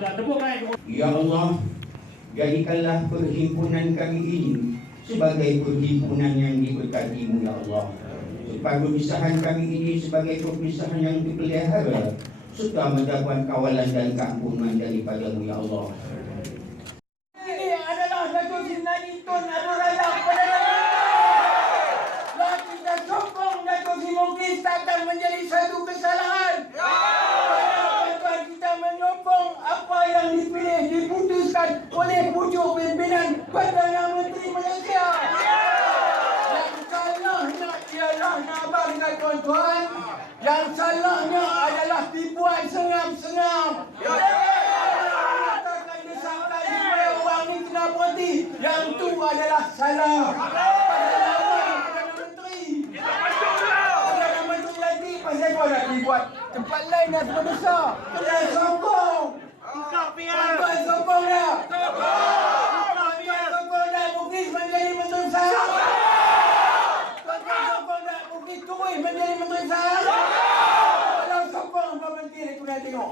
Tuan. Tepuk tangan kepada Ya Allah, jadikanlah perhimpunan kami ini sebagai perhimpunan yang diberkatimu ya Allah. Perpisahan kami ini sebagai perpisahan yang dipelihara serta mendapat kawalan dan keampunan daripadamu ya Allah. Perdana Menteri Malaysia. Yang salahnya ialah nak abangkan tuan-tuan. Yang salahnya adalah ni kena berhenti. Yang tu adalah salah. Perdana Menteri. Perdana Menteri nanti pasal kau nak dibuat tempat lain yang sebab besar. Kena sokong. Tuan-tuan sokong dah. Tuan-tuan sokong dah. Bukis menjadi Menteri Besar. Tuan-tuan sokong dah. Menjadi Menteri Besar. Kalau sokong apa menteri nak tengok.